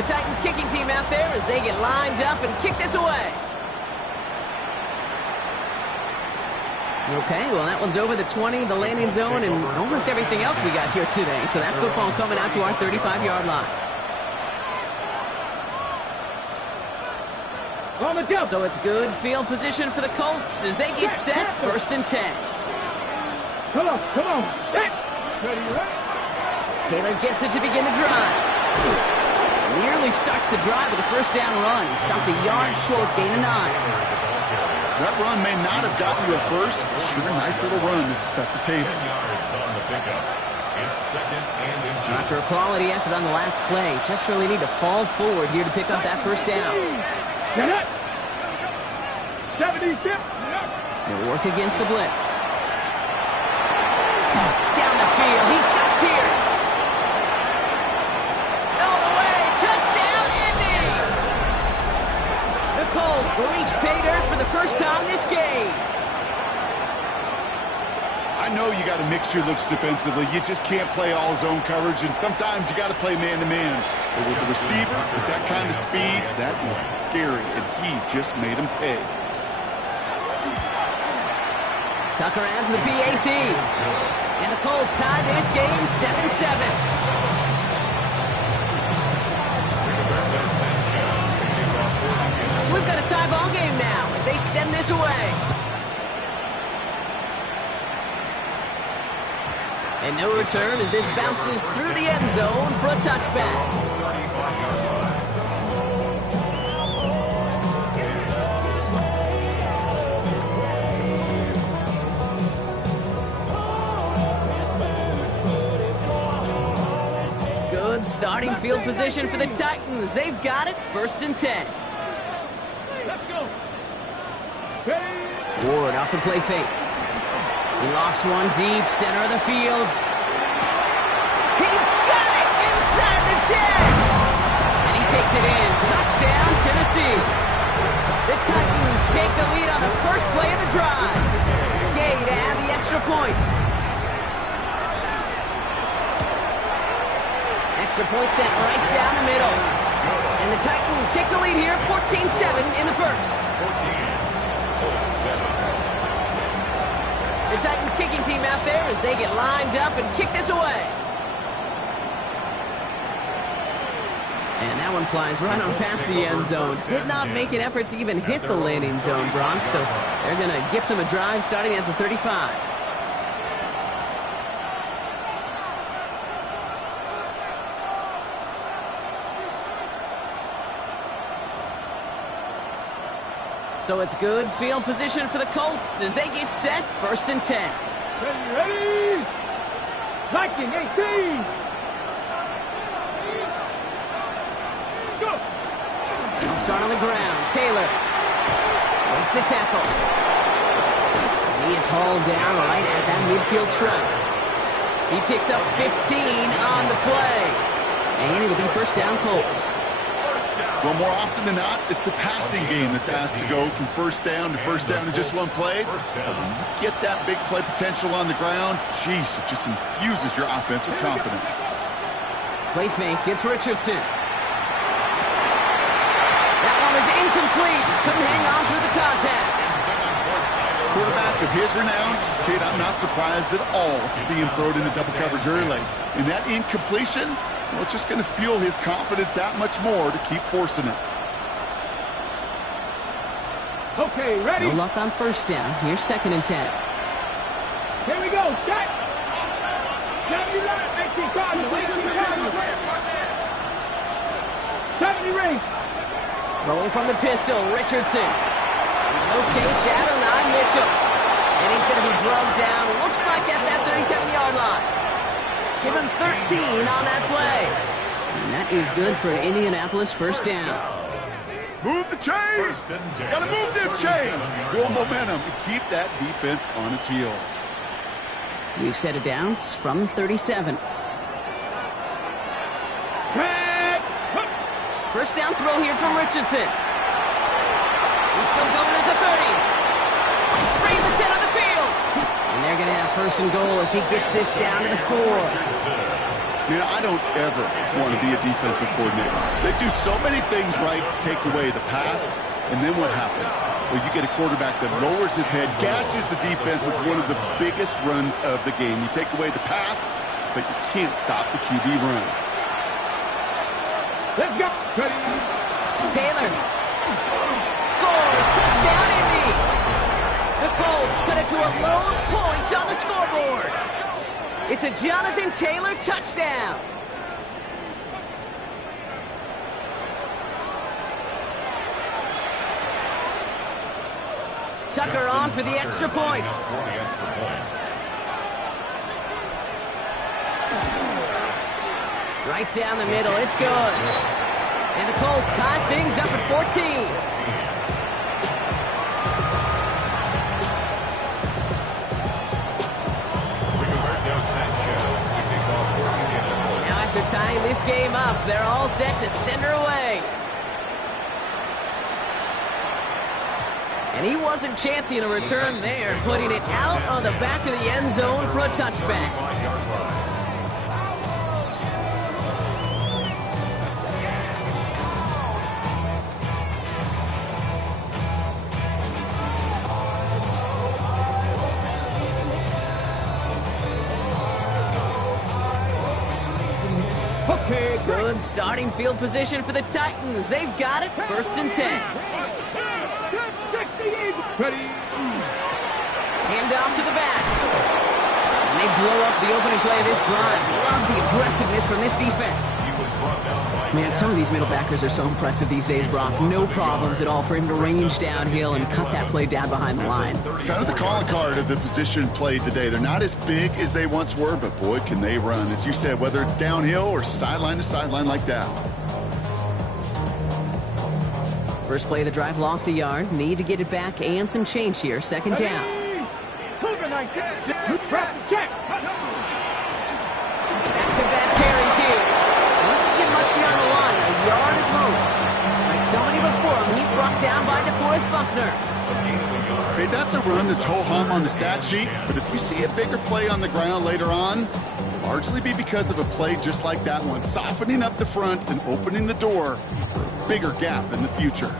The Titans kicking team out there as they get lined up and kick this away. Okay, well, that one's over the 20, the landing zone, and almost everything else we got here today. So that football coming out to our 35-yard line. So it's good field position for the Colts as they get set, 1st and 10. Come on. Ready. Taylor gets it to begin the drive. Nearly starts the drive with a 1st down run. Stopped a yard short, gain of 9. That run may not have gotten you a first, but sure, nice little run to set the table. After a quality effort on the last play, just really need to fall forward here to pick up that 1st down. 76. They'll work against the blitz. Down the field, he's got Pierce. All the way, touchdown, Indy! The Colts reach pay dirt for the first time this game. I know you got a mixture looks defensively. You just can't play all zone coverage, and sometimes you got to play man-to-man. But with the receiver, with that kind of speed, that is scary, and he just made him pay. Tucker adds the PAT. And the Colts tie this game 7-7. So we've got a tie ball game now as they send this away. And no return as this bounces through the end zone for a touchback. Good starting field position for the Titans. They've got it, 1st and 10. Let's go. Ward off the play fake. He lofts one deep, center of the field. He's got it inside the 10. And he takes it in. Touchdown, Tennessee. The Titans take the lead on the first play of the drive. Gay to add the extra point. Extra point sent right down the middle. And the Titans take the lead here, 14-7 in the first. The Titans kicking team out there as they get lined up and kick this away. And that one flies right on past the end zone. Did not make an effort to even hit the landing zone, Bronx. So they're going to gift him a drive starting at the 35. So it's good field position for the Colts as they get set, 1st and 10. Ready. Viking 18. Let's go. They'll start on the ground. Taylor breaks the tackle. And he is hauled down right at that midfield stripe. He picks up 15 on the play. And it'll be 1st down Colts. Well, more often than not, it's the passing game that's asked to go from 1st down to 1st down in just one play. But when you get that big play potential on the ground, geez, it just infuses your offense with confidence. Play fake, it's Richardson. That one is incomplete. Couldn't hang on through the contact. Quarterback of his renounce, kid, I'm not surprised at all to see him throw it into double coverage early. And that incompletion, well, it's just going to fuel his confidence that much more to keep forcing it. Okay, ready? No luck on 1st down. Here's 2nd and 10. Here we go. Set. 70 rings. Throwing from the pistol, Richardson. Locates Adonai Mitchell. And he's going to be drugged down. Looks like at that 37-yard line. Give him 13 on that play. And that is good for an Indianapolis 1st down. Move the chains. Got to move them chains. Build momentum and keep that defense on its heels. We've set it down from 37. 1st down throw here from Richardson. He's still going at the 30. Spraying the set on the field. And they're going to have 1st and goal as he gets this down to the 4. Man, I don't ever want to be a defensive coordinator. They do so many things right to take away the pass, and then what happens? Well, you get a quarterback that lowers his head, gashes the defense with one of the biggest runs of the game. You take away the pass, but you can't stop the QB run. Let's go. Ready. Taylor scores. Touchdown, Indy. The Colts cut it to a lone point on the scoreboard. It's a Jonathan Taylor touchdown. Tucker on for the extra point. Right down the middle, it's good. And the Colts tie things up at 14. After tying this game up, they're all set to send her away. And he wasn't chancing a return there, putting it out on the back of the end zone for a touchback. Good starting field position for the Titans. They've got it, 1st and 10. Ready. Hand off to the back. And they blow up the opening play of this drive. Love the aggressiveness from this defense. Man, some of these middle backers are so impressive these days, Brock. No problems at all for him to range downhill and cut that play down behind the line. Kind of the calling card of the position played today. They're not as big as they once were, but boy, can they run. As you said, whether it's downhill or sideline to sideline like that. First play of the drive lost a yard. Need to get it back and some change here. 2nd down. Back-to-back carries here. Doesn't get much beyond the line. A yard at most. Like so many before him, he's brought down by DeForest Buckner. Okay, that's a run that's ho-hum on the stat sheet, but if you see a bigger play on the ground later on, it'll largely be because of a play just like that one, softening up the front and opening the door for a bigger gap in the future.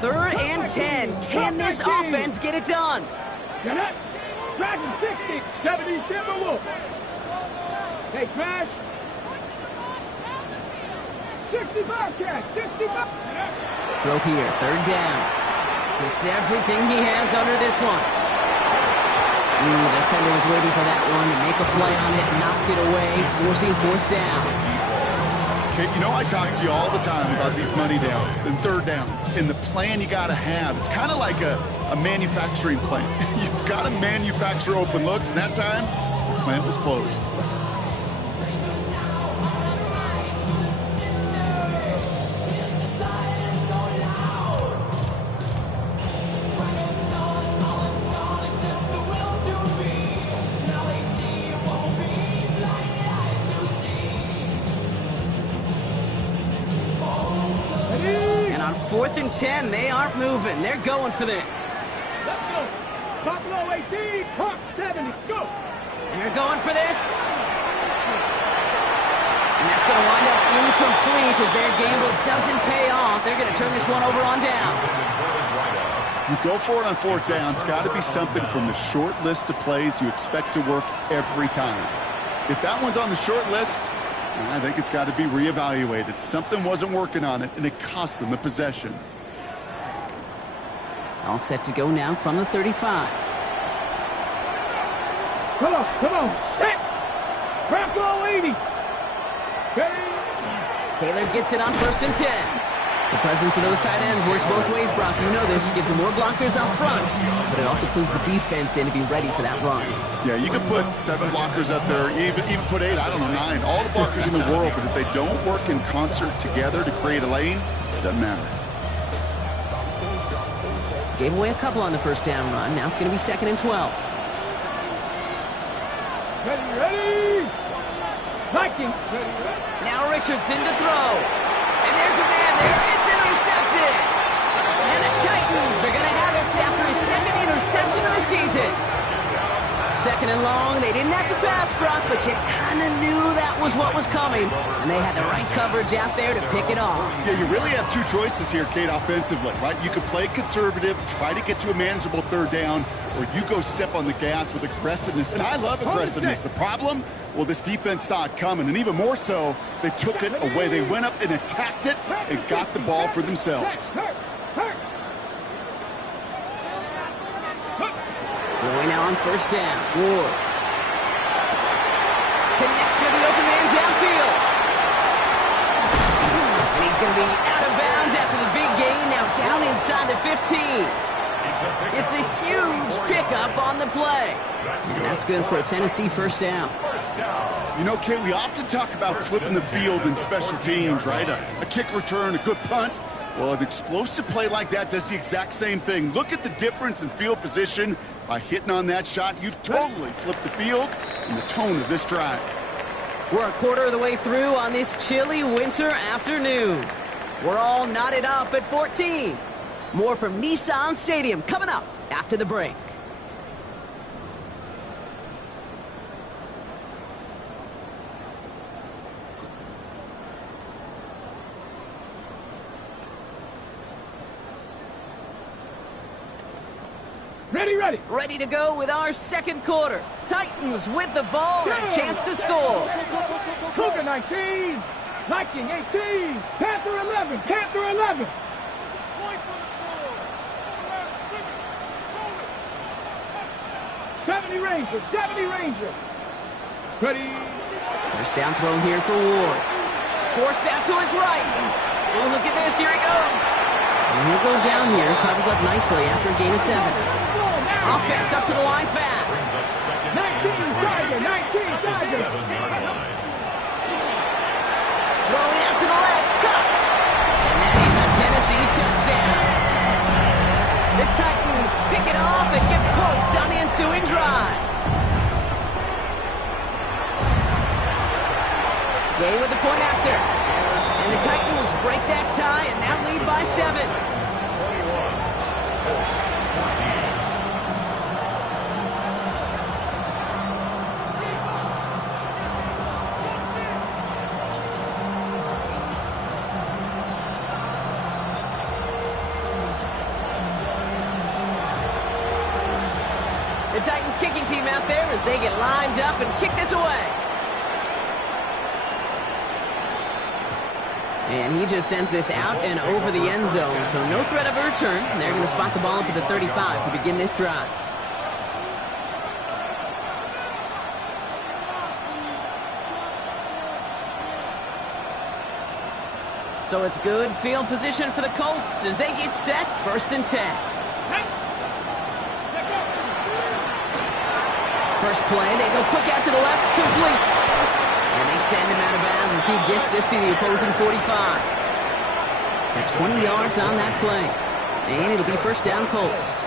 Third and 10. Can this offense get it done? Get it. Dragon 60. 70 Timberwolves. Hey, Crash. 65 catch. 65. Throw here. 3rd down. It's everything he has under this one. The defender was waiting for that one to make a play on it. Knocked it away, forcing 4th down. Okay, you know I talk to you all the time about these money downs and 3rd downs and the plan you got to have. It's kind of like a manufacturing plant. You've got to manufacture open looks, and that time, the plant was closed. And on 4th and 10, they aren't moving. They're going for this. Let's go. Buffalo 18, Hawk 70, go. They're going for this. And that's going to wind up incomplete as their gamble doesn't pay off. They're going to turn this one over on downs. You go for it on 4th down. It's got to be something from the short list of plays you expect to work every time. If that one's on the short list, I think it's got to be reevaluated. Something wasn't working on it, and it cost them the possession. All set to go now from the 35. Come on, set. Buffalo 80. Ready. Taylor gets it on 1st and 10. The presence of those tight ends works both ways, Brock. You know this. Gives them more blockers up front, but it also clues the defense in to be ready for that run. Yeah, you can put 7 blockers up there, even put 8, I don't know, 9. All the blockers in the world, but if they don't work in concert together to create a lane, it doesn't matter. Gave away a couple on the 1st down run. Now it's going to be 2nd and 12. Ready. Viking. Ready. Now Richardson to throw. And there's a man there. It's intercepted. And season. Second and long, they didn't have to pass front, but you kind of knew that was what was coming, and they had the right coverage out there to pick it off. Yeah, you really have two choices here, Kate, offensively, right? You could play conservative, try to get to a manageable third down, or you go step on the gas with aggressiveness, and I love aggressiveness. The problem, well, this defense saw it coming, and even more so, they took it away. They went up and attacked it and got the ball for themselves. Going now on first down. Ward connects with the open man downfield. And he's going to be out of bounds after the big gain. Now down inside the 15. It's a huge pickup on the play. And that's good for a Tennessee first down. You know, Kate, we often talk about flipping the field in special teams, right? A kick return, a good punt. Well, an explosive play like that does the exact same thing. Look at the difference in field position. By hitting on that shot, you've totally flipped the field and the tone of this drive. We're a quarter of the way through on this chilly winter afternoon. We're all knotted up at 14. More from Nissan Stadium coming up after the break. Ready. Ready to go with our second quarter. Titans with the ball and a chance to score. Cougar 19, Viking 18, Panther 11, 70 Rangers. Ready. First down throw here for Ward. Forced out to his right. Oh, look at this. Here he goes. And he'll go down here. Covers up nicely after a gain of 7. Offense up to the line fast. 19 Tiger. Throwing out to the left. Cut. And that is a Tennessee touchdown. The Titans pick it off and get points on the ensuing drive. Gay with the point after. And the Titans break that tie and now lead by 7. The Titans kicking team out there as they get lined up and kick this away. And he just sends this out and over the end zone, so no threat of a return. And they're going to spot the ball up at the 35 to begin this drive. So it's good field position for the Colts as they get set, 1st and 10. First play, they go quick out to the left, complete. And they send him out of bounds as he gets this to the opposing 45. So 20 yards on that play. And it'll be first down Colts.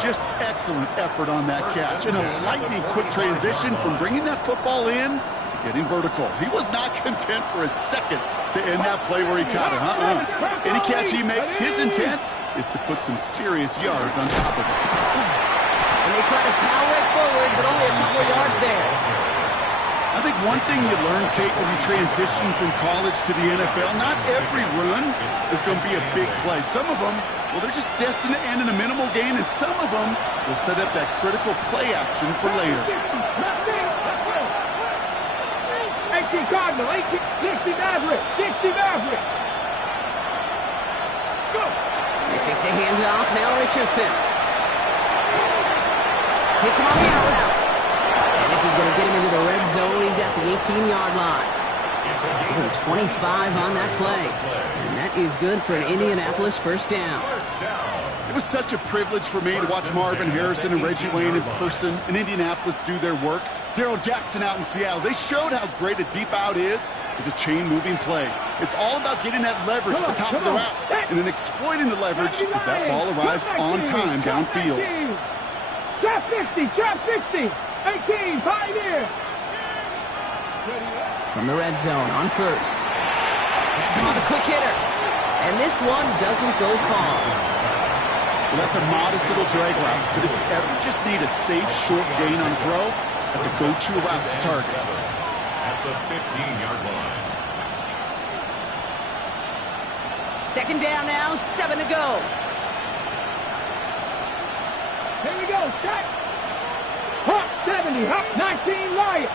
Just excellent effort on that catch. And a lightning quick transition from bringing that football in to getting vertical. He was not content for a second to end that play where he caught it. Any catch he makes, his intent is to put some serious yards on top of it. And they try to power it forward, but only a couple of yards there. I think one thing you learn, Kate, when you transition from college to the NFL, not every run is going to be a big play. Some of them, well, they're just destined to end in a minimal gain, and some of them will set up that critical play action for later. 18 Cardinal, 60 Maverick. Go. They take the hands off, now Richardson. Hits him on the out route. And this is going to get him into the red zone. He's at the 18-yard line. Even 25 on that play. And that is good for an Indianapolis first down. It was such a privilege for me to watch Marvin Harrison and Reggie Wayne in person in Indianapolis do their work. Darrell Jackson out in Seattle. They showed how great a deep out is as a chain-moving play. It's all about getting that leverage at the top of the route and then exploiting the leverage as that ball arrives on time downfield. Trap 60, 18, Pioneer. From the red zone on first. That's him on the quick hitter. And this one doesn't go far. Well, that's a modest little drag route, but if you ever just need a safe, short gain on a throw, that's a go-to route to target. At the 15-yard line. Second down now, 7 to go. Here we go, set. Hop 70, hop 19, Lion.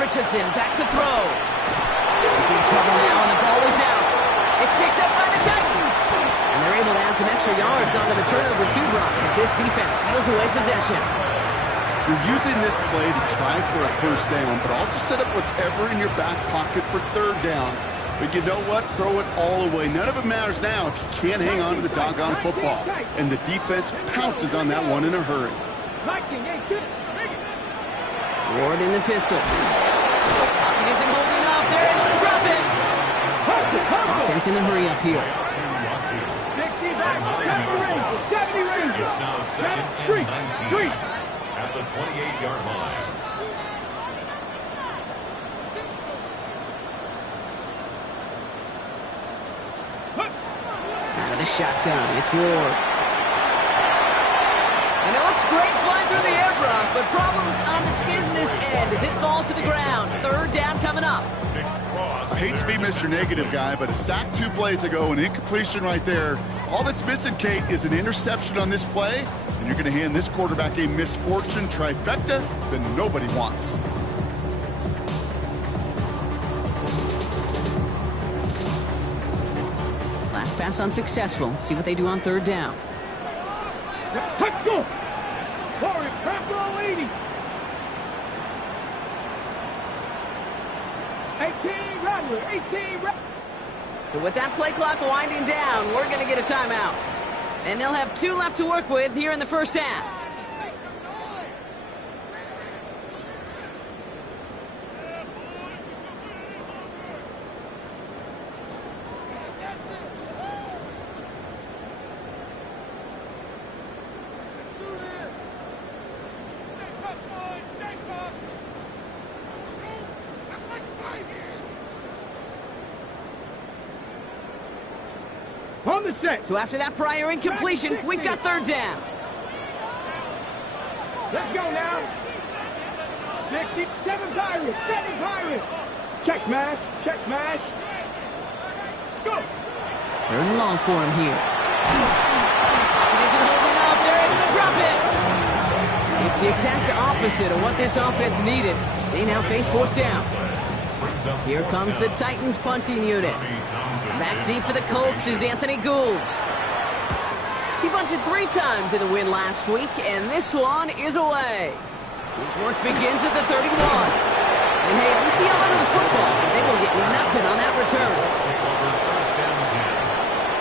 Richardson back to throw. In trouble now, and the ball is out. It's picked up by the Titans. And they're able to add some extra yards onto the turnover 2 block as this defense steals away possession. You're using this play to try for a first down, but also set up whatever in your back pocket for third down. But you know what? Throw it all away. None of it matters now if you can't hang on to the doggone football. And the defense pounces on that one in a hurry. Ward in the pistol. Pocket isn't holding up. They're able to drop it. Offense in the hurry up here. It's now second and 19 at the 28-yard line. Out of the shotgun, it's Ward. And it looks great flying through the air, Brock, but problems on the business end as it falls to the ground. Third down coming up. I hate to be Mr. Negative guy, but a sack 2 plays ago, an incompletion right there. All that's missing, Kate, is an interception on this play, and you're going to hand this quarterback a misfortune trifecta that nobody wants. Last pass unsuccessful. Let's see what they do on third down. Let's go. Forward, Capital 80. 18 Rattler, 18 Rattler. So with that play clock winding down, we're going to get a timeout. And they'll have 2 left to work with here in the first half. On the set. So after that prior incompletion, we've got third down. Let's go now. 67 Pirates, 7 Pirates. Check mash, check mash. Let's go. Third and long for him here. It isn't holding up. They're able to drop it. It's the exact opposite of what this offense needed. They now face fourth down. Here comes the Titans punting unit. Back deep for the Colts is Anthony Gould. He bunted 3 times in the win last week, and this one is away. His work begins at the 31. And hey, at least he held onto the football. They will get nothing on that return. First down 10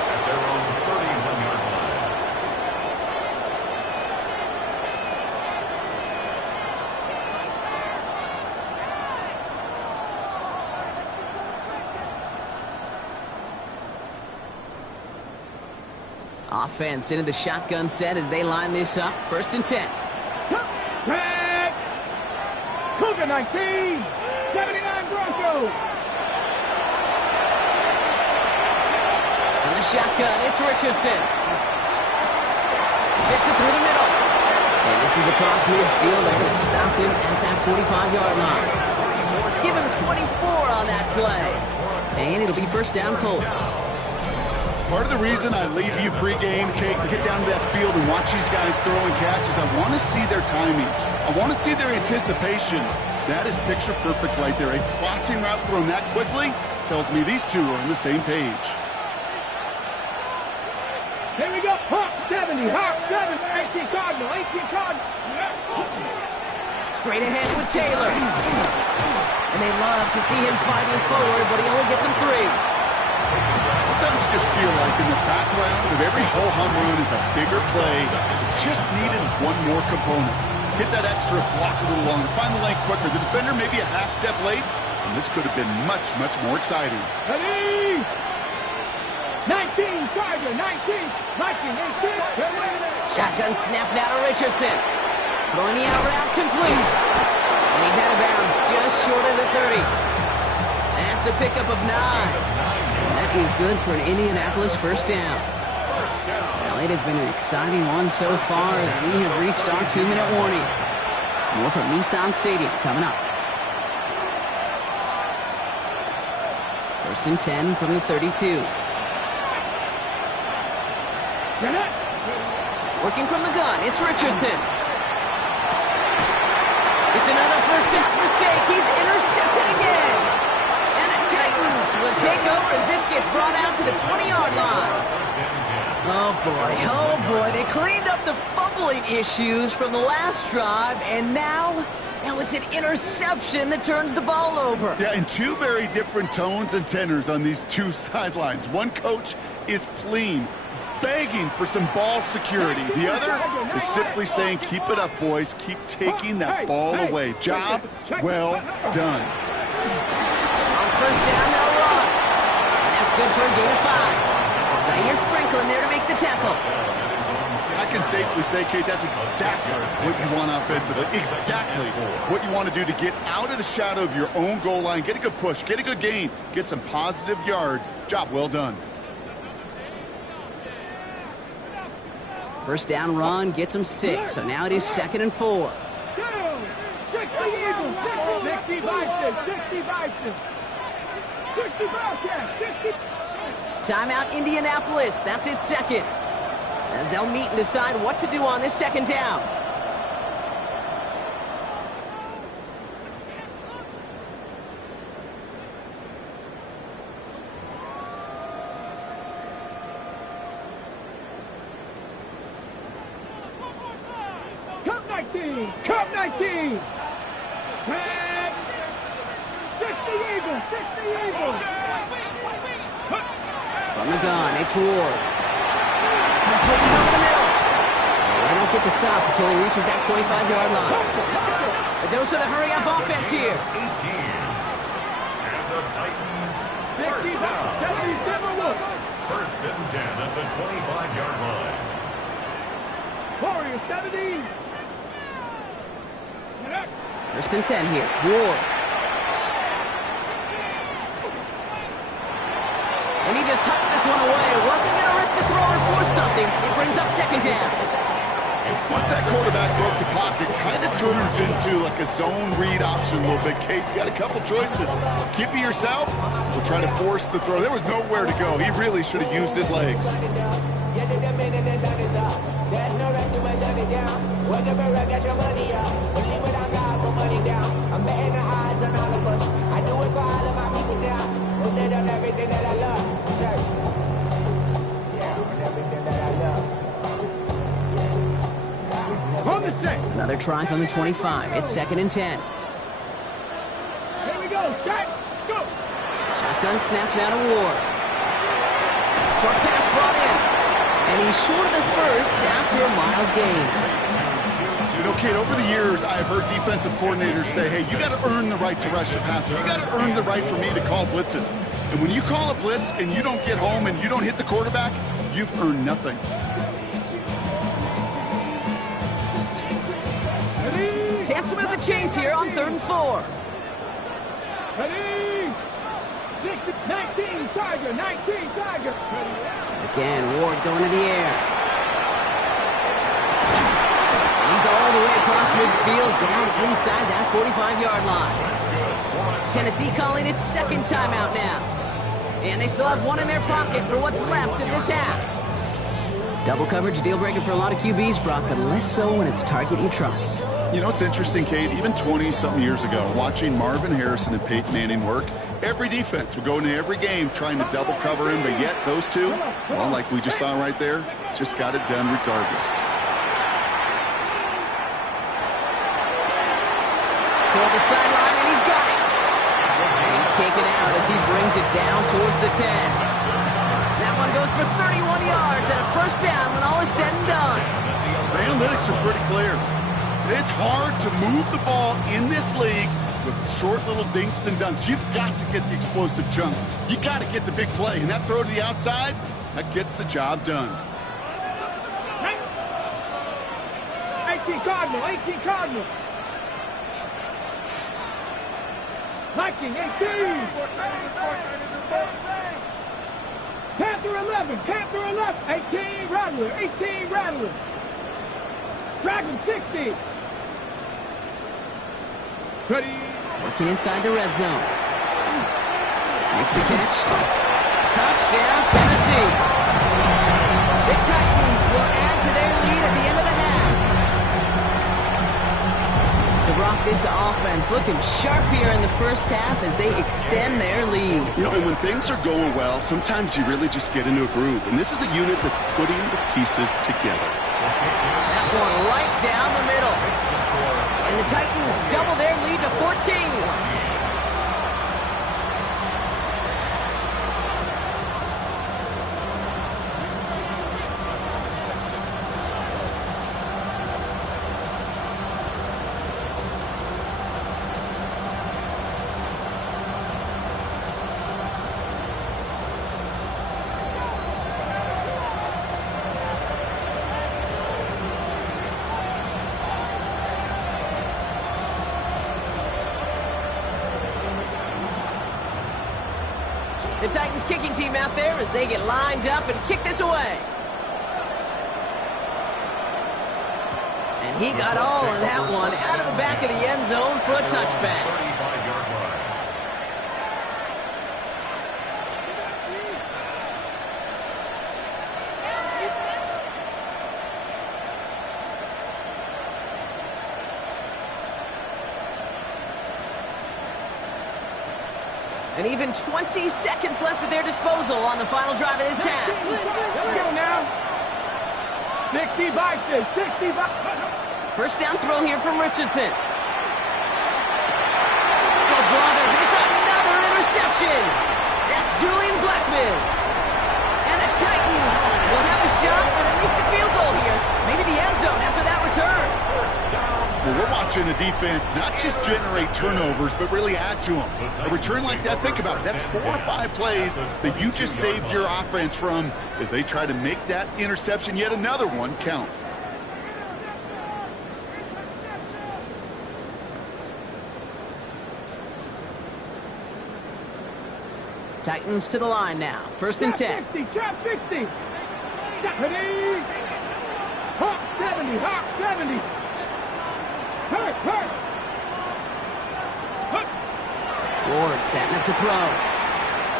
at their own 31-yard line. Offense into the shotgun set as they line this up. First and 10. Red. Cougar 19. 79 Broncos. On the shotgun, it's Richardson. Gets it through the middle. And this is across midfield. They're going to stop him at that 45-yard line. Give him 24 on that play. And it'll be first down Colts. Part of the reason I leave you pregame, Kate, and get down to that field and watch these guys throw and catch is I want to see their timing. I want to see their anticipation. That is picture perfect right there. A crossing route thrown that quickly tells me these two are on the same page. Here we go. Hawk 70. Hawk 7. 18 Cardinal. 18 Cardinal. Straight ahead with Taylor. And they love to see him fighting forward, but he only gets him 3. Sometimes just feel like in the background of every ho-hum run is a bigger play. Just needed one more component. Hit that extra block a little longer. Find the lane quicker. The defender maybe a half step late, and this could have been much, much more exciting. Ready? 19, Tiger, 19, Viking, 18. Shotgun snap now to Richardson. Throwing the out route complete. And he's out of bounds just short of the 30. That's a pickup of 9. That is good for an Indianapolis first down. Well, it has been an exciting one so far as we have reached our 2-minute warning. More from Nissan Stadium coming up. 1st and 10 from the 32. Working from the gun, it's Richardson. It's another first down mistake. He's intercepted again. And the Titans will take over as this gets brought out to the 20-yard line. Oh boy, they cleaned up the fumbling issues from the last drive, and now it's an interception that turns the ball over. Yeah, and two very different tones and tenors on these two sidelines. One coach is pleading, begging for some ball security. The other is simply saying, keep it up, boys. Keep taking that ball away. Job well done. On first down, they'll run. And that's good for a gain of 5. Zaire Franklin there to make the tackle. I can safely say, Kate, that's exactly what you want offensively. Exactly what you want to do to get out of the shadow of your own goal line, get a good push, get a good gain, get some positive yards. Job well done. First down run gets them 6, so now it is 2nd and 4. 60 Eagles, 60 Vikings, 60 Vikings, 60 Bobcats, 60. Timeout Indianapolis, that's its 2nd. As they'll meet and decide what to do on this 2nd down. Cup 19. And 60 Eagles, 60 Eagles. From the gun, it's Ward. Completely over the middle. They don't get the stop until he reaches that 25-yard line. A dose of the hurry-up offense here. 18. And the Titans, 50, 77. first and 10 at the 25-yard line. Warriors, 70. 1st and 10 here. Ward. And he just hucks this one away. Wasn't going to risk a throw or force something. It brings up 2nd down. Once that quarterback broke the pocket, kind of turns into like a zone read option a little bit. Kate, you got a couple choices. Keep it yourself or try to force the throw. There was nowhere to go. He really should have used his legs. There's no rest to my shutting down. Whatever I get your money up. Believe it, I got my money down. I'm betting the odds on all of us. I do it for all of my people now. Who did on everything that I love. Yeah, on everything that I love. On the set. Another try from the 25. It's 2nd and 10. Here we go. Set. Go. Shotgun snap now to Ward. Short pass brought in. And he's short of the first after a mild gain. You know, Kate, over the years, I've heard defensive coordinators say, hey, you got to earn the right to rush the passer. You got to earn the right for me to call blitzes. And when you call a blitz and you don't get home and you don't hit the quarterback, you've earned nothing. Chance to move the chains here on 3rd and 4. Ready. 19 Tiger, 19 Tiger. Again, Ward going to the air. He's all the way across midfield, down inside that 45-yard line. Tennessee calling its 2nd timeout now. And they still have one in their pocket for what's left in this half. Double coverage, deal breaker for a lot of QBs, Brock, but less so when it's a target you trust. You know, it's interesting, Kate, even 20-something years ago, watching Marvin Harrison and Peyton Manning work, every defense would go into every game trying to double cover him, but yet those two, well, like we just saw right there, just got it done regardless. Toward the sideline, and he's got it. And he's taken out as he brings it down towards the 10. That one goes for 31 yards and a first down when all is said and done. The analytics are pretty clear. It's hard to move the ball in this league with short little dinks and dunks. You've got to get the explosive chunk. You got to get the big play. And that throw to the outside, that gets the job done. 18 Cardinal, 18 Cardinal. Viking, 18. 11, Panther 11, 18 Rattler, 18 Rattler. Dragon 60. Ready. Working inside the red zone. Makes the catch. Touchdown, Tennessee. The Titans will add to their lead at the end of the half. To rock this offense, looking sharp here in the first half as they extend their lead. You know, and when things are going well, sometimes you really just get into a groove. And this is a unit that's putting the pieces together. That one right down the middle. And the Titans double their lead to 14. The Titans kicking team out there as they get lined up and kick this away. And he got all on that one out of the back of the end zone for a touchback. 35-yard line. And even 20 seconds left at their disposal on the final drive of this half. Let's go now. 60 Viking, 60 Viking. First down throw here from Richardson. Oh, brother, it's another interception. That's Julian Blackman. And the Titans will have a shot at least a field goal here. Maybe the end zone after that return. Well, we're watching the defense not just generate turnovers, but really add to them. A return like that, think about it. That's 4 or 5 plays that you just saved your offense from as they try to make that interception, yet another one, count. Titans to the line now. First and 10. Trap 60. Ready. Hawk 70, Hawk 70. Hurt. Ward setting up to throw.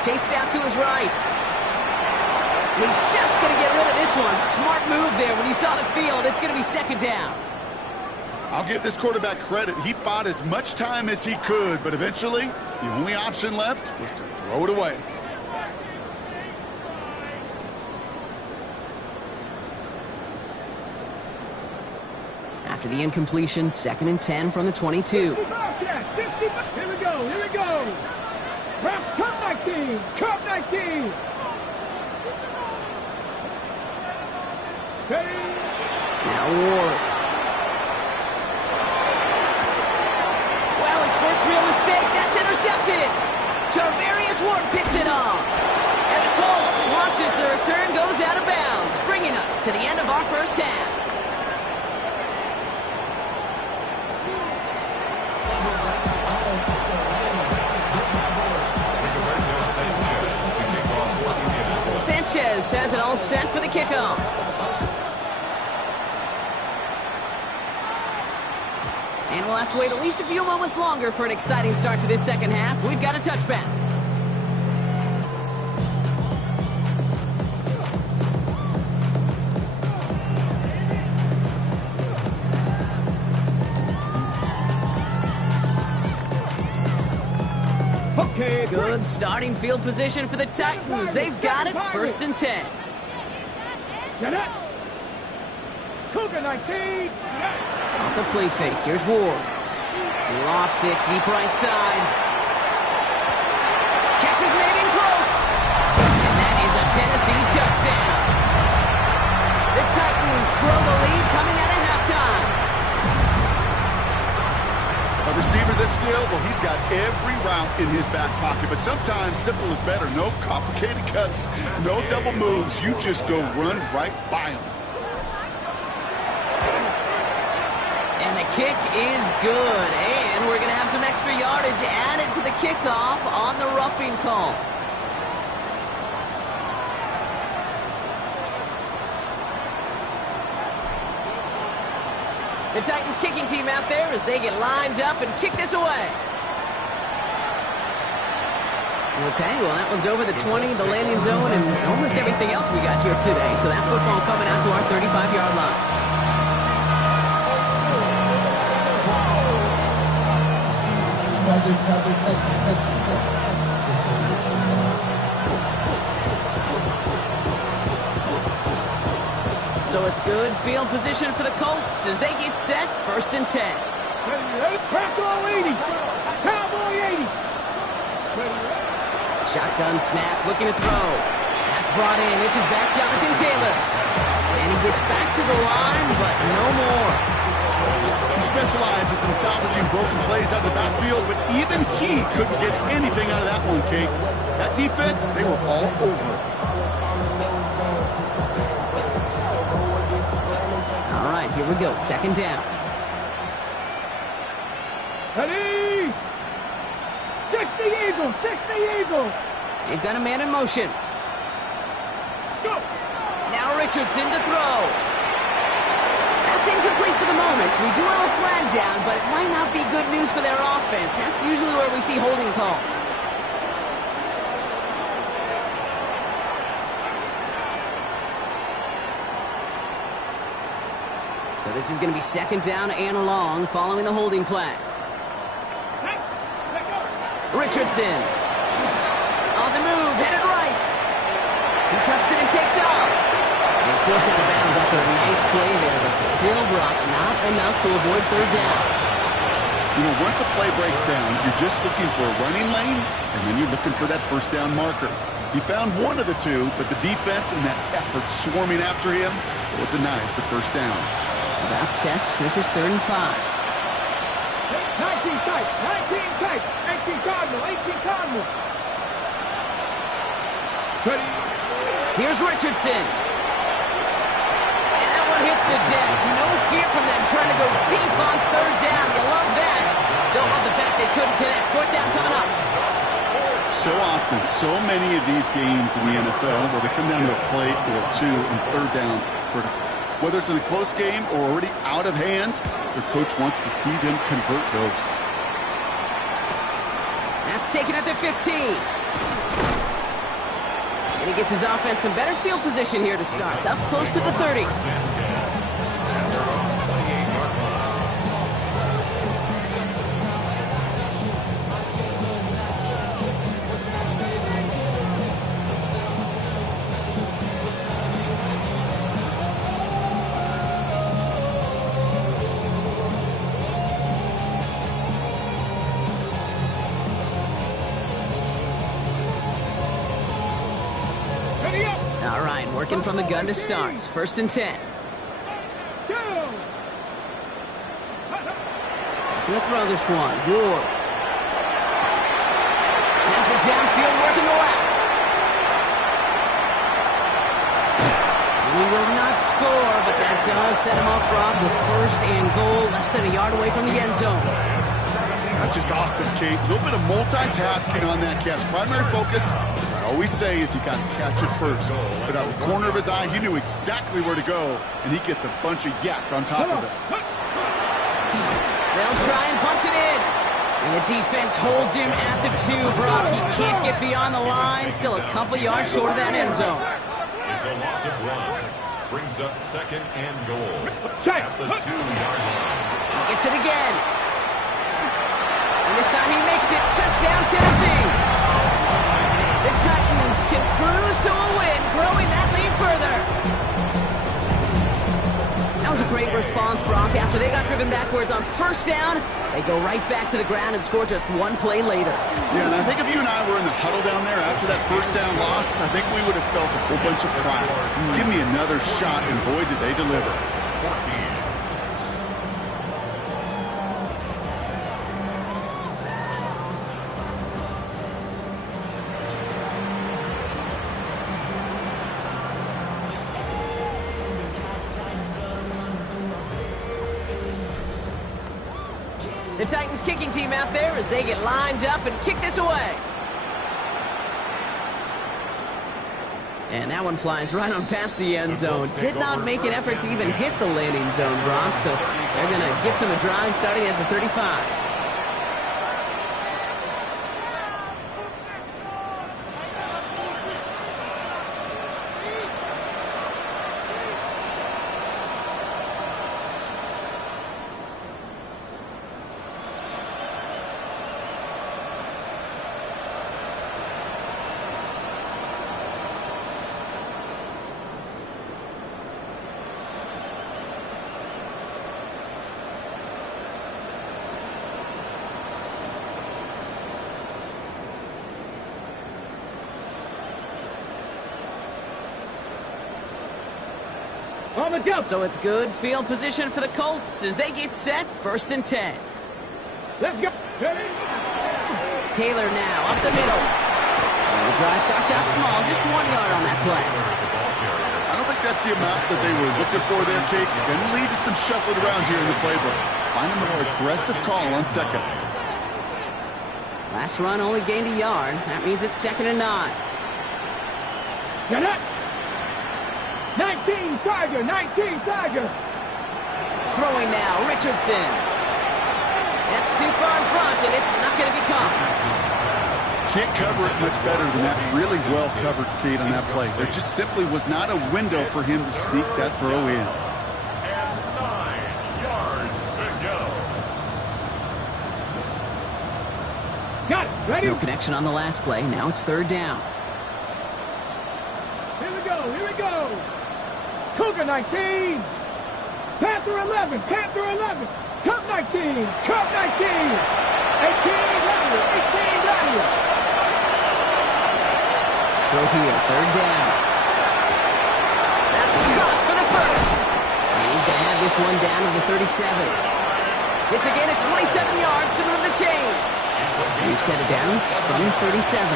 Chased out to his right. He's just going to get rid of this one. Smart move there when he saw the field. It's going to be second down. I'll give this quarterback credit. He bought as much time as he could, but eventually the only option left was to throw it away. After the incompletion, second and 10 from the 22. 65, here we go. Cup 19. Ready. Now Ward. Wow, his first real mistake. That's intercepted. Charvarius Ward picks it off. And the Colts launches the return, goes out of bounds, bringing us to the end of our first half. Sanchez has it all set for the kickoff. And we'll have to wait at least a few moments longer for an exciting start to this second half. We've got a touchback. Okay, Good starting field position for the Titans. They've got it. First and 10. Get it. Cougar 19. Off the play fake. Here's Ward. He lofts it deep right side. Catch is made in close. And that is a Tennessee touchdown. The Titans grow the lead coming out of halftime. A receiver this skilled, well, he's got every route in his back pocket, but sometimes simple is better. No complicated cuts, no double moves. You just go run right by him. And the kick is good. And we're going to have some extra yardage added to the kickoff on the roughing call. The Titans kicking team out there as they get lined up and kick this away. Okay, well, that one's over the 20, the landing zone, and almost everything else we got here today. So that football coming out to our 35-yard line. So it's good field position for the Colts as they get set, 1st and 10. Cowboy 80. Cowboy 80. Shotgun snap, looking to throw. That's brought in. It's his back, Jonathan Taylor. And he gets back to the line, but no more. He specializes in salvaging broken plays out of the backfield, but even he couldn't get anything out of that one, Kate. That defense, they were all over it. All right, here we go. 2nd down. Ready? 60 Eagles! 60 Eagles! They've got a man in motion. Let's go! Now Richardson to throw. That's incomplete for the moment. We do have a flag down, but it might not be good news for their offense. That's usually where we see holding calls. So this is going to be 2nd down and long following the holding flag. Richardson. On the move, headed right. He tucks it and takes off. He's forced out of bounds after a nice play there, but still, Brock, not enough to avoid 3rd down. You know, once a play breaks down, you're just looking for a running lane, and then you're looking for that 1st down marker. He found one of the two, but the defense and that effort swarming after him, well, it denies the 1st down. About set. This is 3rd and 5. 19 tight, 19 tight, 18 Cardinal, 18 Cardinal. Ready? Here's Richardson. And that one hits the deck. No fear from them trying to go deep on 3rd down. You love that. Don't love the fact they couldn't connect. 4th down coming up. So often, so many of these games in the NFL where they come down to a play or two and 3rd downs critical. Whether it's in a close game or already out of hand, their coach wants to see them convert those. That's taken at the 15. And he gets his offense some better field position here to start. Up close to the 30. All right, working from the gun to start. 1st and 10. Gonna throw this one. Ward. Has it downfield, working the left. We will not score, but that does set him up, Rob, with 1st and goal, less than a yard away from the end zone. That's just awesome, Kate. A little bit of multitasking on that catch. Primary focus, as I always say, is you got to catch it first. But out of the corner of his eye, he knew exactly where to go, and he gets a bunch of yak on top of it. They'll try and punch it in. And the defense holds him at the 2, Brock. He can't get beyond the line. Still a couple yards short of that end zone. It's a loss of 1. Brings up 2nd and goal. Check. At the 2-yard line. He gets it again. And this time he makes it. Touchdown, Tennessee. The Titans can cruise to a win, growing that lead further. That was a great response, Brock. After they got driven backwards on 1st down, they go right back to the ground and score just one play later. Yeah, and I think if you and I were in the huddle down there after that 1st down loss, I think we would have felt a whole bunch of pride. Give me another shot, and boy, did they deliver. 14. The Titans kicking team out there as they get lined up and kick this away. And that one flies right on past the end zone. Did not make an effort to even hit the landing zone, Brock. So they're going to gift him a drive starting at the 35. On the go. So it's good field position for the Colts as they get set, 1st and 10. Let's go. Ready? Taylor now up the middle. And the drive starts out small, just 1 yard on that play. I don't think that's the amount that they were looking for there, Kate. Going to lead to some shuffling around here in the playbook. Find a more aggressive call on 2nd. Last run only gained a yard. That means it's 2nd and 9. Get up. 19 Tiger, 19 Tiger. Throwing now, Richardson. That's too far in front, and it's not going to be caught. Can't cover it much better than that. Really well covered, Kate, on that play. There just simply was not a window for him to sneak that throw in. And 9 yards to go. Got it. Ready? No connection on the last play. Now it's 3rd down. Here we go. Here we go. Cougar 19. Panther 11. Panther 11. Cup 19. Cup 19. 18 right here. Throw here, 3rd down. That's caught for the first. And he's going to have this one down to the 37. It's again at 27 yards to move the chains. We've set it down from 37.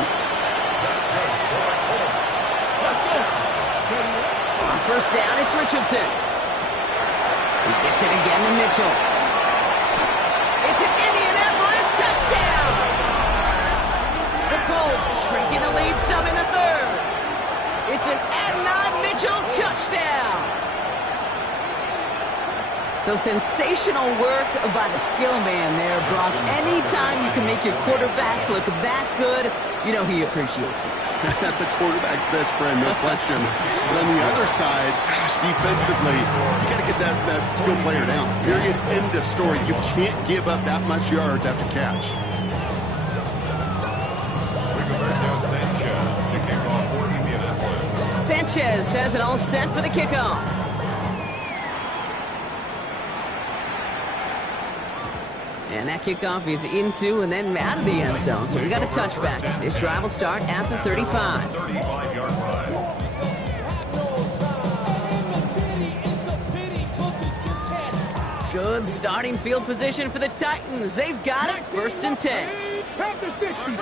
On 1st down, it's Richardson. He gets it again to Mitchell. It's an Indianapolis touchdown! The Colts shrinking the lead some in the 3rd. It's an Adnan Mitchell touchdown! So sensational work by the skill man there, Brock. Anytime you can make your quarterback look that good, you know he appreciates it. That's a quarterback's best friend, no question. But on the other side, gosh, defensively, you got to get that skill player down. Period. End of story. You can't give up that much yards after catch. Sanchez has it all set for the kickoff. And that kickoff is into and then out of the end zone. So we got a touchback. This drive will start at the 35. 35-yard line. Good starting field position for the Titans. They've got it, 1st and 10. Panther 60. 60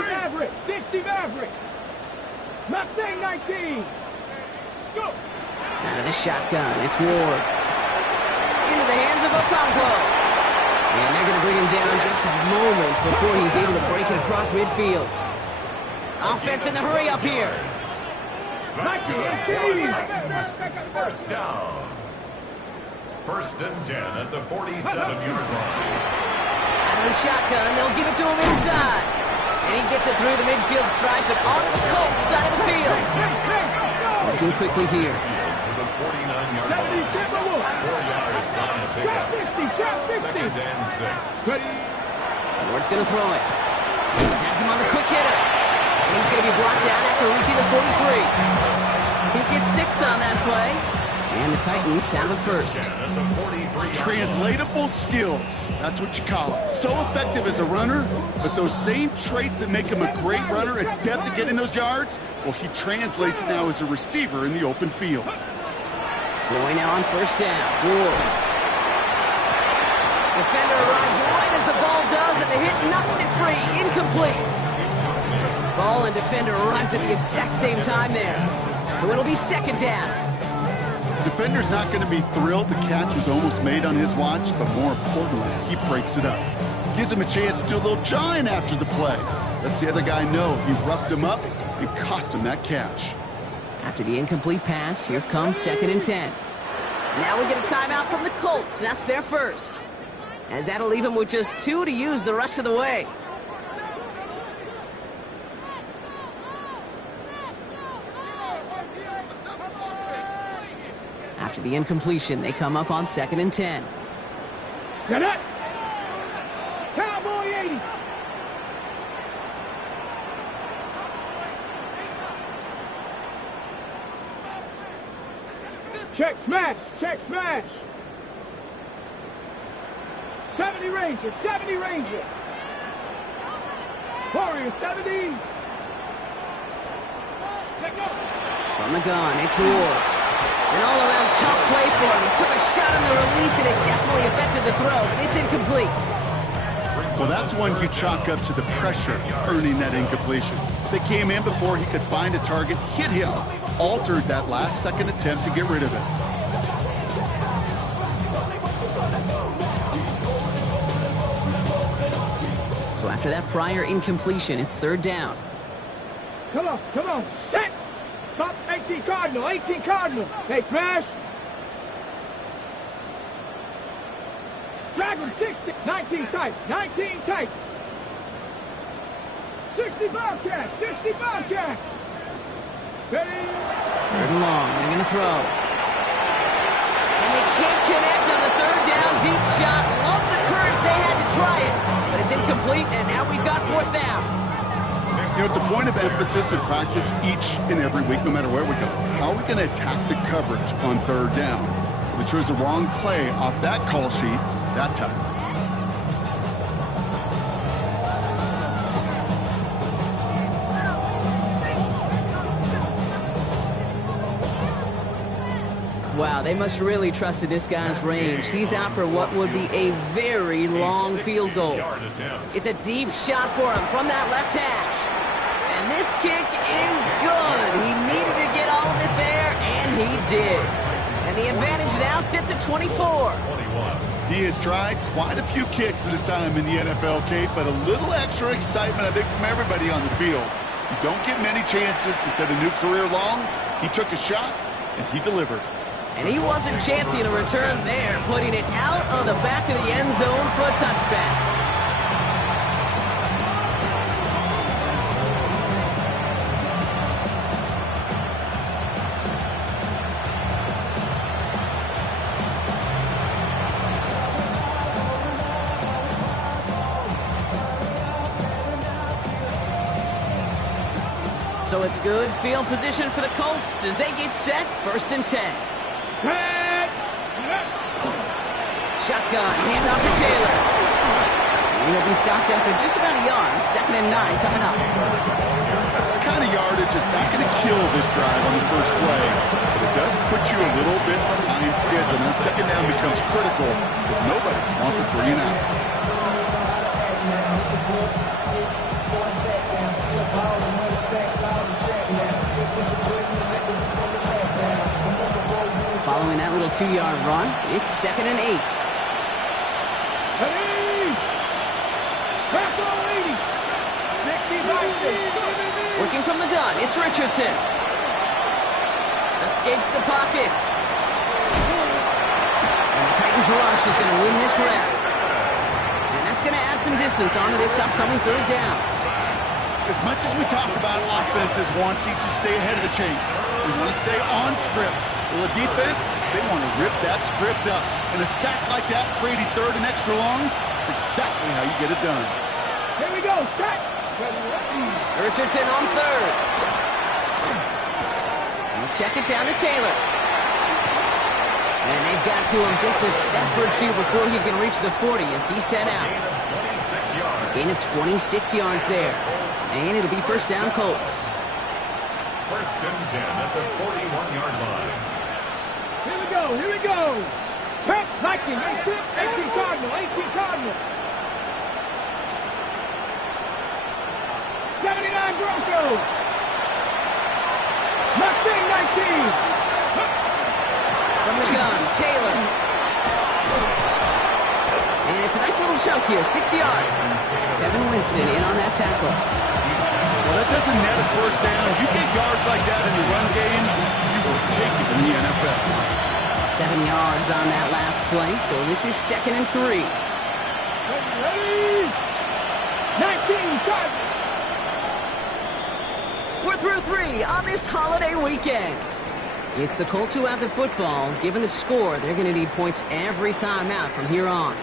Maverick. 60 Maverick. Mustang 19. Go. Out of the shotgun, it's Ward. Into the hands of Okonkwo. And they're going to bring him down just a moment before he's able to break it across midfield. Offense in the hurry up here. 19. 1st down. 1st and 10 at the 47-yard line. Out of the shotgun, they'll give it to him inside. And he gets it through the midfield stripe and onto the Colts side of the field. Looking quickly here. To the 49-yard line. 4 yards on the pickup. 2nd and 6. Ward's going to throw it. Has him on the quick hitter. And he's going to be blocked out after reaching the 43. He gets 6 on that play. And the Titans have it 1st. Translatable skills. That's what you call it. So effective as a runner, but those same traits that make him a great runner, adept at getting those yards, well, he translates now as a receiver in the open field. Going now on 1st down. Ward. Defender arrives right as the ball does, and the hit knocks it free. Incomplete. Ball and defender arrived at the exact same time there. So it'll be 2nd down. Defender's not going to be thrilled the catch was almost made on his watch, but more importantly, he breaks it up. Gives him a chance to do a little jawing after the play. Lets the other guy know he roughed him up, and cost him that catch. After the incomplete pass, here comes 2nd and 10. Now we get a timeout from the Colts. That's their first. As that'll leave them with just 2 to use the rest of the way. After the incompletion, they come up on 2nd and 10. Get it! Cowboy 80! Check smash! Check smash! 70 Ranger! 70 Ranger! Warrior 70! Let go! From the gun, it's Ward. An all-around tough play for him. He took a shot on the release, and it definitely affected the throw. It's incomplete. Well, that's one you chalk up to the pressure earning that incompletion. They came in before he could find a target, hit him, altered that last-second attempt to get rid of it. So after that prior incompletion, it's 3rd down. Come on, come on, set! Stop, 18 Cardinal, 18 Cardinal! Hey, smash! Drag him, 60, 19 tight, 19 tight! 60 Bobcat, 60 Bobcat! Ready? 3rd and long, they're going to throw. And they can't connect on the 3rd down deep shot. Love the courage they had to try it, but it's incomplete, and now we've got 4th down. You know, it's a point of emphasis in practice each and every week, no matter where we go. How are we going to attack the coverage on 3rd down? We chose the wrong play off that call sheet that time. Wow, they must really trusted this guy's range. He's out for what would be a very long field goal. It's a deep shot for him from that left hash. And this kick is good. He needed to get all of it there, and he did. And the advantage now sits at 24. He has tried quite a few kicks at his time in the NFL, Kate, but a little extra excitement, I think, from everybody on the field. You don't get many chances to set a new career long. He took a shot, and he delivered. And he wasn't chancing a return there, putting it out of the back of the end zone for a touchback. So it's good field position for the Colts as they get set, 1st and 10. Shotgun, hand off to Taylor. He'll be stopped after just about a yard. 2nd and 9 coming up. That's the kind of yardage that's not going to kill this drive on the first play, but it does put you a little bit behind schedule. And the 2nd down becomes critical because nobody wants a 3 and out. Following that little 2-yard run, it's 2nd and 8. Working from the gun, it's Richardson. Escapes the pocket. And the Titans rush is going to win this rep. And that's going to add some distance onto this upcoming 3rd down. As much as we talk about offenses wanting to stay ahead of the chains, we want to stay on script. Well, the defense, they want to rip that script up. And a sack like that, creating 3rd and extra longs, it's exactly how you get it done. Here we go, sack! Richardson on 3rd. We'll check it down to Taylor. And they've got to him just a step or 2 before he can reach the 40 as he's set out. Gain of 26 yards there. And it'll be 1st down Colts. 1st and 10 at the 41-yard line. Here we go, here we go! Viking, 18 Cardinal, 18 Cardinal! 79 Broncos! Mustang 19! From the gun, Taylor. And it's a nice little chunk here, 6 yards. Kevin Winston in on that tackle. Well, that doesn't net a first down. You get yards like that in the run game, you will take it in the NFL. 7 yards on that last play, so this is 2nd and 3. Ready? 19, start. We're through 3 on this holiday weekend. It's the Colts who have the football. Given the score, they're going to need points every time out from here on.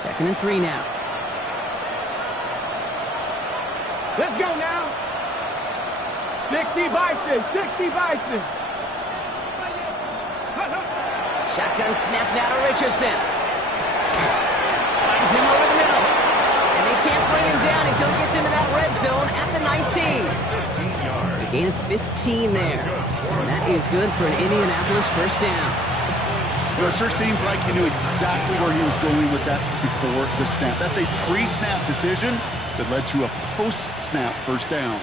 Second and 3 now. Let's go now. 60 Viking, 60 Viking. Shotgun snap now to Richardson. Finds him over the middle. And they can't bring him down until he gets into that red zone at the 19. A gain of 15 there. And that is good for an Indianapolis first down. Well, it sure seems like he knew exactly where he was going with that before the snap. That's a pre-snap decision that led to a post-snap first down.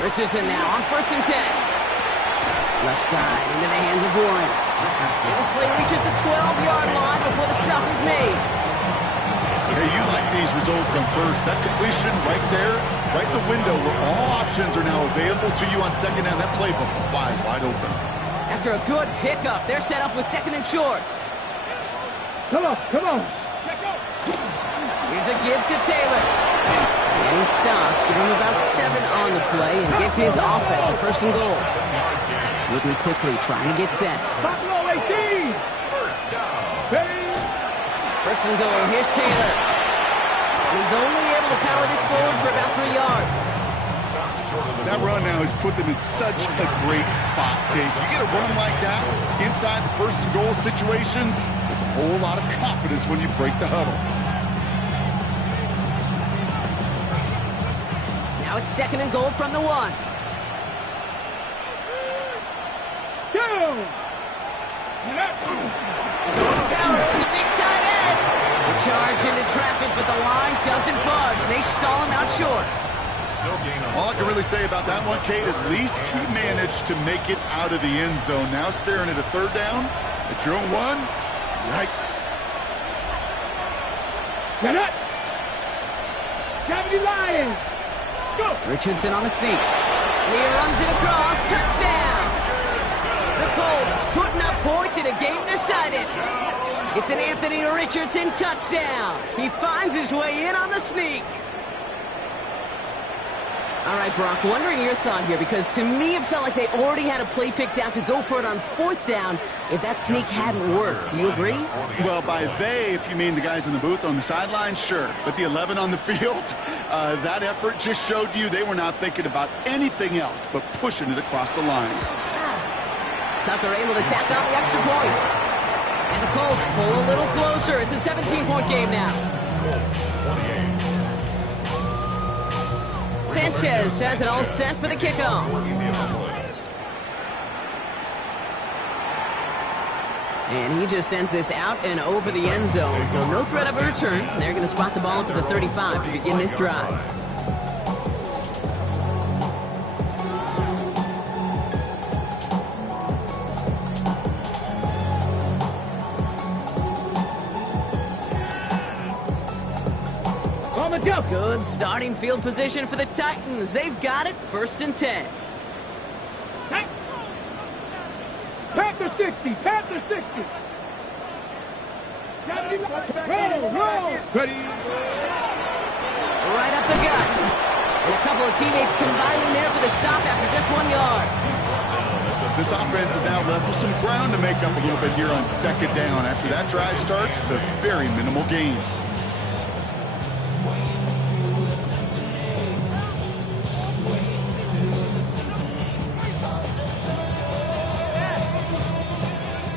Richardson now on 1st and 10. Left side into the hands of Warren. And this play reaches the 12-yard line before the stop is made. Hey, you like these results on first. That completion right there, right in the window where all options are now available to you on second down. That playbook wide open. After a good pickup, they're set up with 2nd and short. Come on, come on. Here's a give to Taylor. And he stops, give him about 7 on the play, and give his offense a 1st and goal. Moving quickly, trying to get set. Buffalo 18. First down. Ready? 1st and goal, here's Taylor. And he's only able to power this forward for about 3 yards. That run now has put them in such a great spot, Kate. You get a run like that inside the 1st and goal situations, there's a whole lot of confidence when you break the huddle. Now it's 2nd and goal from the 1. Two. Power with the big tight end. The charge into traffic, but the line doesn't budge. They stall him out short. All I can really say about that one, Kate, at least he managed to make it out of the end zone. Now staring at a 3rd down at your own 1. Yikes. Get it. 70 Lions. Let's go. Richardson on the sneak. And he runs it across. Touchdown. The Colts putting up points in a game decided. It's an Anthony Richardson touchdown. He finds his way in on the sneak. All right, Brock, wondering your thought here, because to me it felt like they already had a play picked out to go for it on 4th down if that sneak hadn't worked. Do you agree? Well, by they, if you mean the guys in the booth on the sideline, sure. But the 11 on the field, that effort just showed you they were not thinking about anything else but pushing it across the line. Tucker able to tack on the extra points. And the Colts pull a little closer. It's a 17-point game now. Sanchez has it all set for the kickoff. And he just sends this out and over the end zone. So no threat of a return. They're going to spot the ball to the 35 to begin this drive. Good starting field position for the Titans. They've got it. 1st and 10. Panther 60. Panther 60. Roll. Ready. Right up the gut. And a couple of teammates combining there for the stop after just 1 yard. This offense is now left with some ground to make up a little bit here on 2nd down. After that drive starts with a very minimal gain.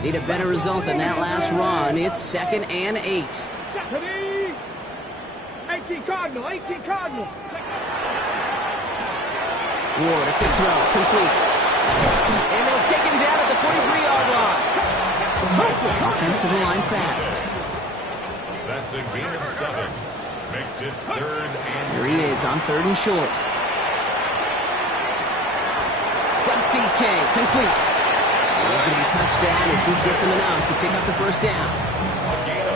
Need a better result than that last run. It's 2nd and 8. 18 Cardinal, 18 Cardinal. Ward, a quick throw, complete. And they'll take him down at the 43-yard line. Offensive line fast. That's a gain of 7. Makes it 3rd and 2. Here he is on 3rd and short. Got TK, complete. And he's going to be touchdown as he gets him enough to pick up the first down.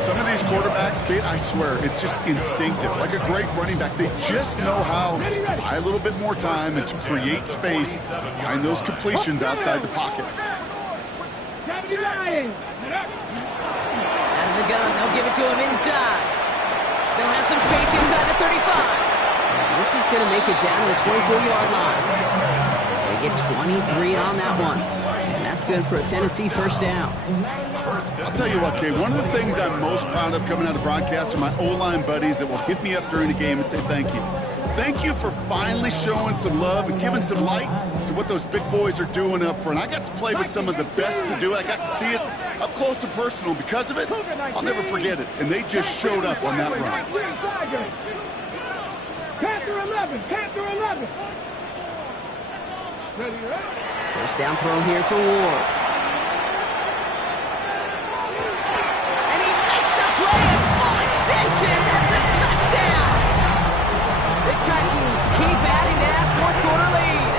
Some of these quarterbacks, Kate, I swear, it's just instinctive. Like a great running back, they just know how to buy a little bit more time and to create space to find those completions outside the pocket. Out of the gun, they'll give it to him inside. Still has some space inside the 35. And this is going to make it down to the 24-yard line. They get 23 on that one. And that's good for a Tennessee first down. I'll tell you what, Kate, one of the things I'm most proud of coming out of broadcast are my O-line buddies that will hit me up during the game and say thank you. Thank you for finally showing some love and giving some light to what those big boys are doing up front. I got to play with some of the best to do it. I got to see it up close and personal. Because of it, I'll never forget it. And they just showed up on that run. Panther 11, Panther 11. First down throw here for Ward. And he makes the play at full extension. That's a touchdown. The Titans keep adding to that fourth quarter lead.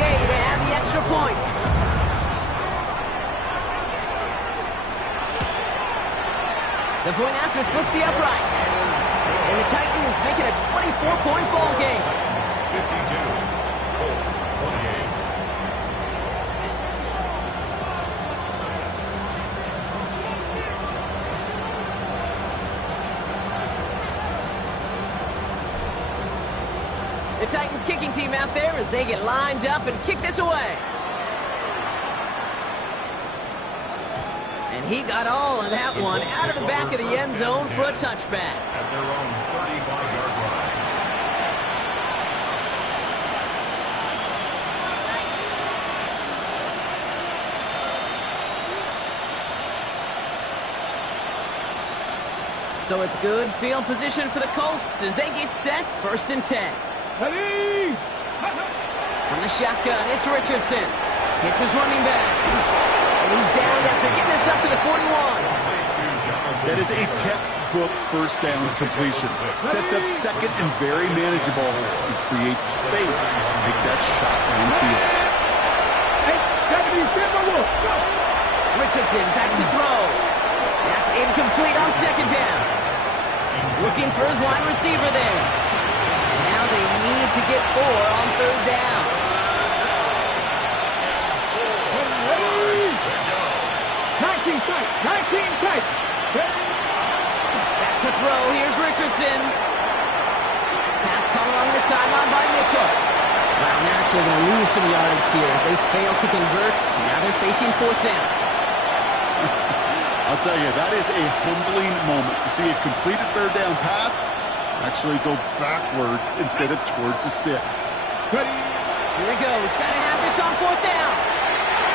Gay to add the extra point. The point after splits the upright. And the Titans make it a 24-point ball game. 52. Colts 28. The Titans kicking team out there as they get lined up and kick this away. And he got all of that one out of the back of the end zone for a touchback. At their own 35-yard line. So it's good field position for the Colts as they get set, 1st and 10. Ready? From the shotgun, it's Richardson. Hits his running back. And he's down after getting this up to the 41. That is a textbook first down completion. Sets up second and very manageable and creates space to take that shot downfield. 8, 70, Timberwolves, go! Richardson back to throw. That's incomplete on 2nd down. Looking for his wide receiver there. And now they need to get 4 on 3rd down. 19 tight, 19 tight. Back to throw, here's Richardson. Pass caught along the sideline by Mitchell. Wow, they're actually going to lose some yardage here as they fail to convert. Now they're facing 4th down. I'll tell you, that is a humbling moment to see a completed 3rd down pass actually go backwards instead of towards the sticks. Ready? Here he goes. Got to have this on 4th down.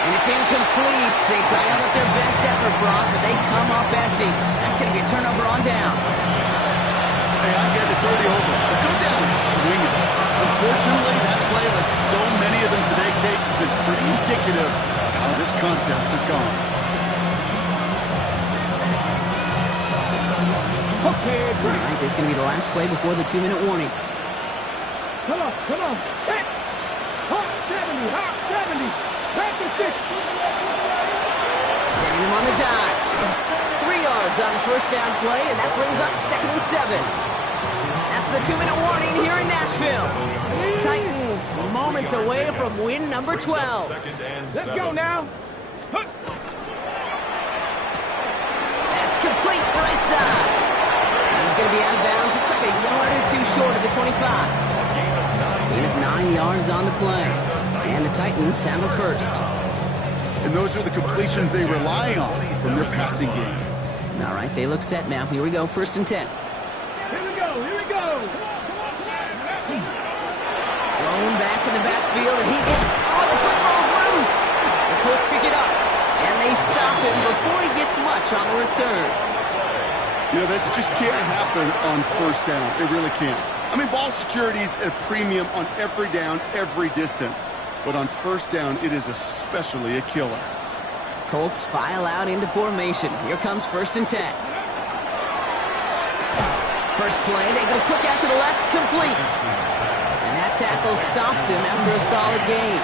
And it's incomplete. They dialed up their best effort, Brock, but they come up empty. That's going to be a turnover on downs. Hey, I get it's already over. But go down swinging. Unfortunately, that play, like so many of them today, Kate, has been pretty indicative of how this contest has gone. Okay, All right, this is going to be the last play before the 2-minute warning. come on, come on. Hit! Hot 70, hot 70. Back to 6. Setting him on the dive. 3 yards on the first down play, and that brings up 2nd and 7. That's the 2-minute warning here in Nashville. Titans moments away from win number 12. Let's go now. That's complete right side. He's going to be out of bounds. Looks like a yard or 2 short of the 25. Gain of 9 yards on the play. And the Titans have a first. And those are the completions they rely on from their passing game. All right, they look set now. Here we go, 1st and 10. Here we go, here we go. Thrown back in the backfield, and he gets... Oh, the football's loose! The Colts pick it up, and they stop him before he gets much on the return. You know, this just can't happen on 1st down. It really can't. I mean, ball security is a premium on every down, every distance. but on first down, it is especially a killer. Colts file out into formation. Here comes 1st and 10. First play, they go quick out to the left, complete. And that tackle stops him after a solid gain.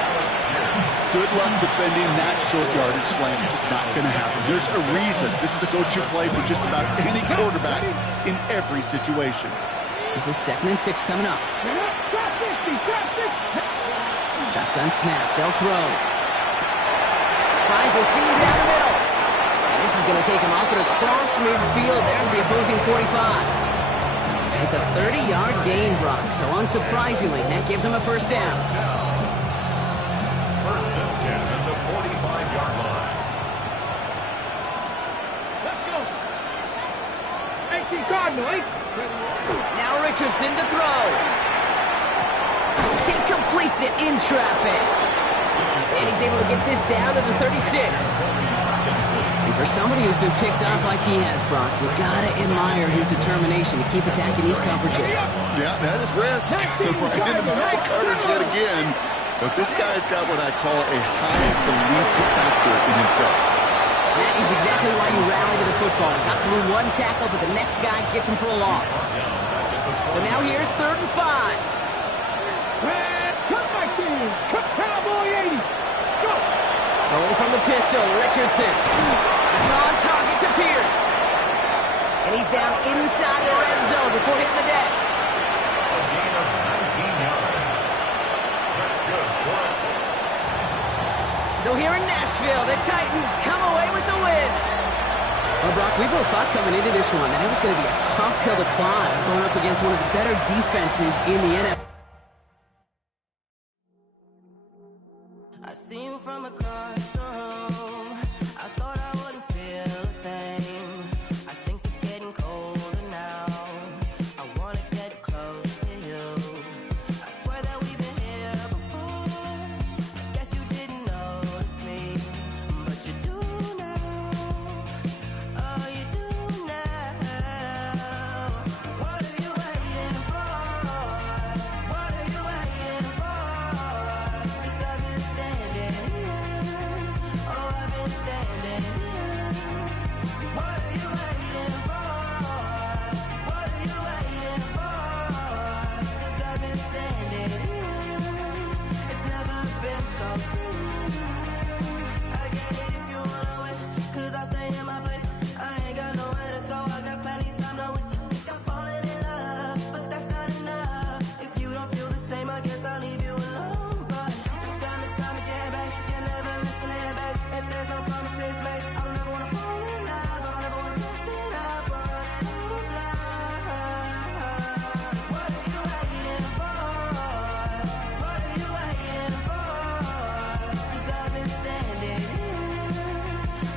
Good luck defending that short yardage slant. Just not going to happen. There's a reason this is a go-to play for just about any quarterback in every situation. This is 2nd and 6 coming up. Shotgun snap. They'll throw. Finds a seam down the middle. And this is going to take him off at across midfield there at the opposing 45. It's a 30-yard gain, Brock, so unsurprisingly, that gives him a first down. 1st and 10 at the 45-yard line. Let's go. 18 Cardinal, 8. Now Richardson to throw. He completes it in traffic. And he's able to get this down to the 36. And for somebody who's been picked off like he has, Brock, you gotta admire his determination to keep attacking these coverages. Yeah, that is risk. Right into double coverage yet again. But this guy's got what I call a high belief factor in himself. That is exactly why you rally to the football. Got through one tackle, but the next guy gets him for a loss. So now here's 3rd and 5. Cut back team. Cut Cowboy 80. Go. Rolling from the pistol, Richardson. That's on target to Pierce. And he's down inside the red zone before hitting the deck. A gain of 19 yards. That's good work. So here in Nashville, the Titans come away with the win. Well, Brock, we both thought coming into this one that it was going to be a tough hill to climb going up against one of the better defenses in the NFL. I see you from across the room. I thought I wouldn't feel a thing. I think it's getting colder now. I wanna get close to you. I swear that we've been here before. I guess you didn't notice me, but you do now. Oh, you do now. What are you waiting for? What are you waiting for? 'Cause I've been standing here. Oh, I've been standing here. What are you waiting for? What are you waiting for? 'Cause I've been standing here. It's never been so clear. I get it if you wanna wait, 'cause I'll stay in my place. I ain't got nowhere to go. I got plenty time to waste. I think I'm falling in love, but that's not enough. If you don't feel the same, I guess I'll leave you alone. But it's time and time again, babe. You can never listen in, babe. If there's no promises made, I don't ever wanna fall in love. I don't ever wanna mess it up or run it out of love. What are you waiting for? What are you waiting for? 'Cause I've been standing here.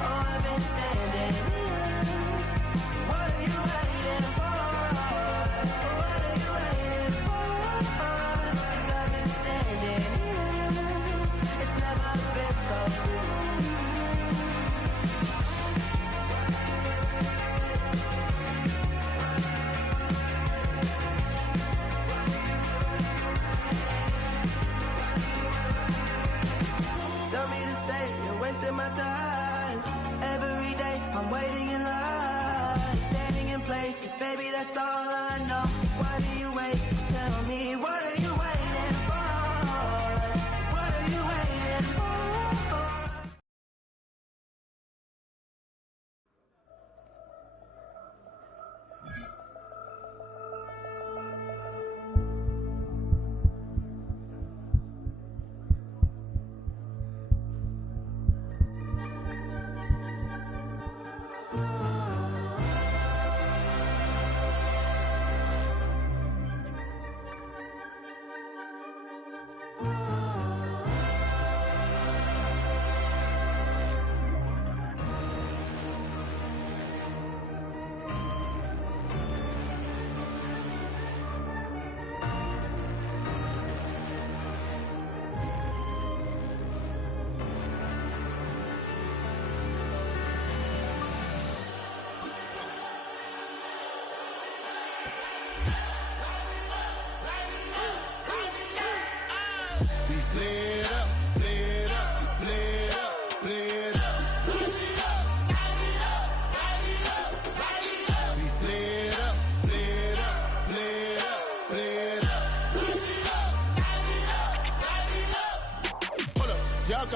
Oh, I've been standing here. What are you waiting for? What are you waiting for? 'Cause I've been standing here. It's never been so clear. Tell me to stay, you're wasting my time. Every day I'm waiting in line, standing in place, 'cause baby that's all I know. Why do you wait? Just tell me, what are you waiting for? What are you waiting for?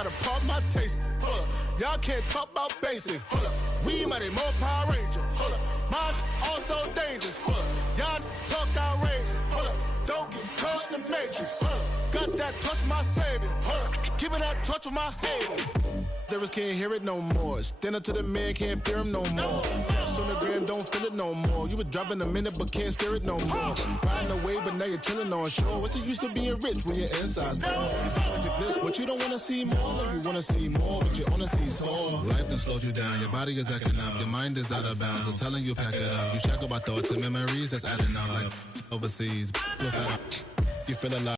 to pump my taste. Hold up. Y'all can't talk about basic. Hold up. We mighty more Power Ranger. Hold up. Mine also dangerous. Hold up. Y'all talk outrageous. Hold up. Don't get caught in the matrix. Hold up. Got that touch my savior. Hold up. Give me that touch with my haters. Lyrics can't hear it no more. Stand up to the man, can't fear him no more. Sonogram don't feel it no more. You were driving a minute but can't steer it no more. Riding away but now you're chilling on shore. What's the use of being rich when your inside's poor? Is it this what you don't wanna see more? No, you wanna see more, but you wanna see sore. Life done slows you down. Your body is acting up. Your mind is out of bounds. It's telling you pack it up. You shackle by thoughts and memories that's adding up like overseas. You feel alive.